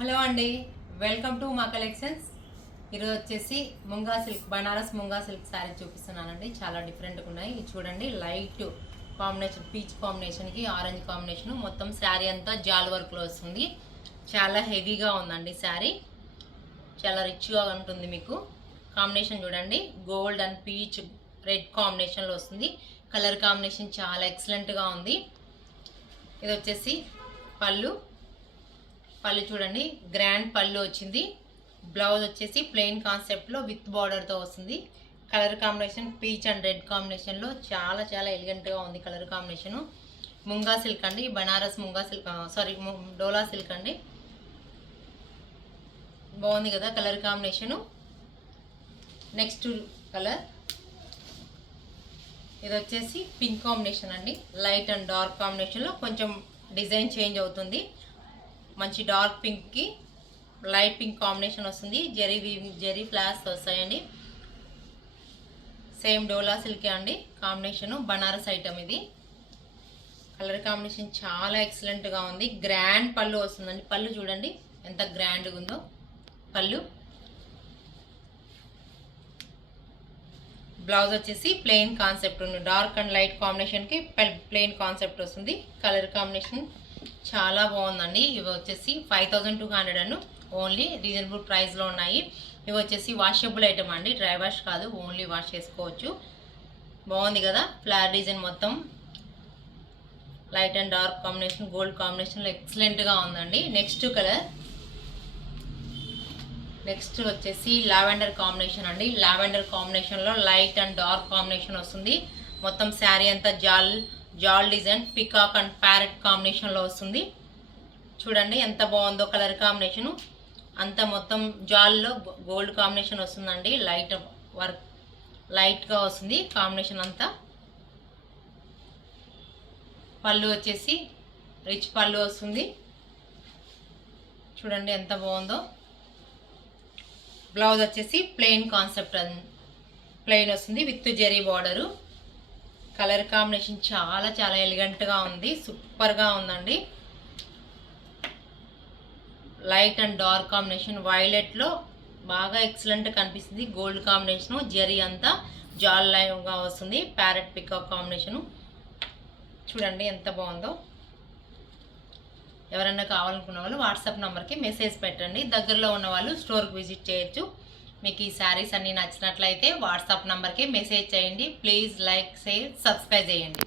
Hello అండి, welcome to మా collections. ఈరోజు వచ్చేసి ముంగా సిల్క్, బనారస్ ముంగా సిల్క్ శారీ చూపిస్తున్నానండి. చాలా డిఫరెంట్గా ఉన్నాయి. ఇది చూడండి, లైట్ కాంబినేషన్, పీచ్ కాంబినేషన్కి ఆరెంజ్ కాంబినేషన్. మొత్తం శారీ అంతా జాల్ వర్క్లో వస్తుంది. చాలా హెవీగా ఉందండి శారీ, చాలా రిచ్గా ఉంటుంది. మీకు కాంబినేషన్ చూడండి, గోల్డ్ అండ్ పీచ్ రెడ్ కాంబినేషన్లో వస్తుంది. కలర్ కాంబినేషన్ చాలా ఎక్సలెంట్గా ఉంది. ఇది వచ్చేసి పళ్ళు చూడండి, గ్రాండ్ పళ్ళు వచ్చింది. బ్లౌజ్ వచ్చేసి ప్లెయిన్ కాన్సెప్ట్లో విత్ బార్డర్తో వస్తుంది. Colour combination peach and red కాంబినేషన్లో చాలా చాలా ఎలిగెంట్గా ఉంది. కలర్ కాంబినేషను ముంగా సిల్క్ అండి, బనారస్ ముంగా సిల్క్, డోలా సిల్క్ అండి. బాగుంది కదా కలర్ కాంబినేషను. నెక్స్ట్ కలర్ ఇది వచ్చేసి పింక్ కాంబినేషన్ అండి. లైట్ అండ్ డార్క్ కాంబినేషన్లో కొంచెం డిజైన్ చేంజ్ అవుతుంది. మంచి డార్క్ పింక్కి లైట్ పింక్ కాంబినేషన్ వస్తుంది. జెరీ ఫ్లాస్ వస్తాయండి. సేమ్ డోలా సిల్కే అండి కాంబినేషను. బనారస్ ఐటమ్ ఇది. కలర్ కాంబినేషన్ చాలా ఎక్సలెంట్గా ఉంది. గ్రాండ్ పళ్ళు వస్తుందండి. పళ్ళు చూడండి ఎంత గ్రాండ్గా ఉందో పళ్ళు. బ్లౌజ్ వచ్చేసి ప్లెయిన్ కాన్సెప్ట్ ఉంది. డార్క్ అండ్ లైట్ కాంబినేషన్కి ప్లెయిన్ కాన్సెప్ట్ వస్తుంది. కలర్ కాంబినేషన్ చాలా బాగుందండి. ఇవి వచ్చేసి 5200 అను ఓన్లీ రీజనబుల్ ప్రైస్లో ఉన్నాయి. ఇవి వచ్చేసి వాషబుల్ ఐటమ్ అండి, డ్రై వాష్ కాదు, ఓన్లీ వాష్ చేసుకోవచ్చు. బాగుంది కదా ఫ్లవర్ డిజైన్, మొత్తం light and dark combination, gold కాంబినేషన్లో ఎక్సలెంట్గా ఉందండి. నెక్స్ట్ కలర్, నెక్స్ట్ వచ్చేసి లావెండర్ కాంబినేషన్ అండి. లావెండర్ కాంబినేషన్లో లైట్ అండ్ డార్క్ కాంబినేషన్ వస్తుంది. మొత్తం శారీ అంతా జాల్ డిజైన్, పికాక్ అండ్ ప్యారెట్ కాంబినేషన్లో వస్తుంది. చూడండి ఎంత బాగుందో కలర్ కాంబినేషను. అంతా మొత్తం జాల్లో గోల్డ్ కాంబినేషన్ వస్తుందండి. లైట్ వర్క్, లైట్గా వస్తుంది కాంబినేషన్ అంతా. పళ్ళు వచ్చేసి రిచ్ పళ్ళు వస్తుంది. చూడండి ఎంత బాగుందో. బ్లౌజ్ వచ్చేసి ప్లెయిన్ కాన్సెప్ట్, ప్లెయిన్ వస్తుంది with zari border. Colour combination చాలా చాలా ఎలిగెంట్గా ఉంది, సూపర్గా ఉందండి. లైట్ అండ్ డార్క్ కాంబినేషన్, వైలెట్లో బాగా ఎక్సలెంట్ కనిపిస్తుంది. గోల్డ్ కాంబినేషను, జెరీ అంతా జాల్ లైన్గా వస్తుంది. Parrot peacock combination. చూడండి ఎంత బాగుందో. ఎవరైనా కావాలనుకున్న వాళ్ళు వాట్సాప్ నెంబర్కి మెసేజ్ పెట్టండి. దగ్గరలో ఉన్న వాళ్ళు స్టోర్కి విజిట్ చేయొచ్చు. మీకు ఈ శారీస్ అన్నీ నచ్చినట్లయితే వాట్సాప్ నెంబర్కి మెసేజ్ చేయండి. ప్లీజ్ లైక్, షేర్, సబ్స్క్రైబ్ చేయండి.